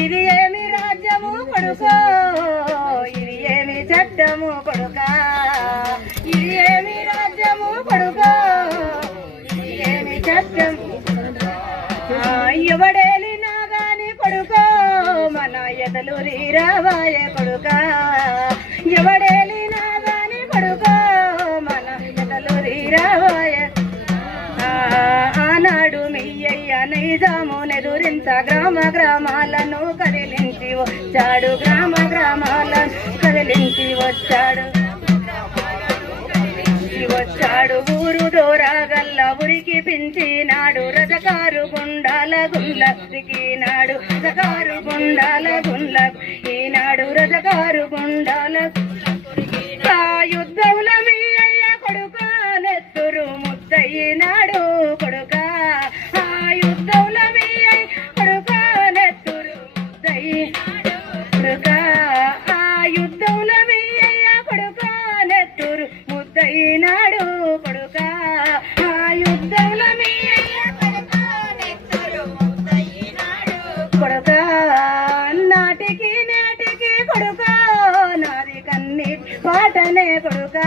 ఇది ఏమి రాజ్యము కొడుకో? ఇది ఏమి చట్టము కొడుకా? ఇది ఏమి రాజ్యము కొడుకో? ఇది ఏమి చట్టం ఆ, ఎవడేలినా గాని కొడుకో. మన ఎదలు రీరావాయ కొడుకా. గ్రామ గ్రామాలను కదిలించి వచ్చాడు. గ్రామ గ్రామాలను కదిలించి వచ్చాడు. వచ్చాడు. ఊరు దోరాగల్ల ఉరికి పించినాడు. రజకారు గుండాల గుండ్లకి నాడు రజకారు గుండాల గుండ్ల ఈనాడు రజకారు గుండ యుద్ధముల కొడుక నెత్తురు ముద్దయినాడు కొడుక. ఆ యుద్ధముల మీ అయ్య కొడుక నెత్తురు ముద్దయినాడు కొడుక. నాటికి నేటికి కొడుక నాది కన్నీ పాటనే కొడుకా.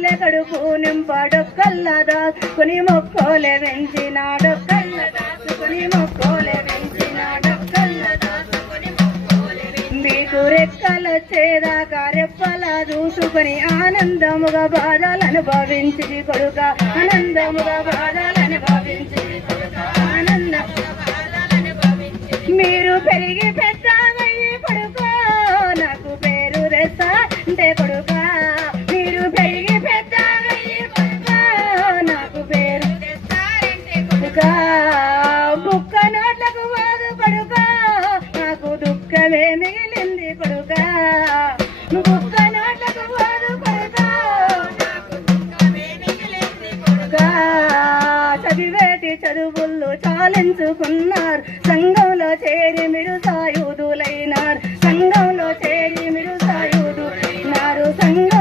మొక్కలే కాలే కడుపు నింపడొక్కల్ల దాచుకుని మొక్కలే వెంచినాడొక్కల్ల దాచుకుని మొక్కోలే వెంచినాడొక్కల్ల దాచుకుని మొక్కోలే మీకు రెక్కలొచ్చేదాకా రెప్పల దూసుకొని ఆనందముగా బాధలను అనుభవించి కొడుక. ఆనందముగా బాధలను చదివేటి చదువుల్లో చాలించుకున్నారు. సంఘంలో చేరి మీరు సాయుధులైనారు. సంఘంలో చేరి మీరు సాయుధులైనారు. సంఘం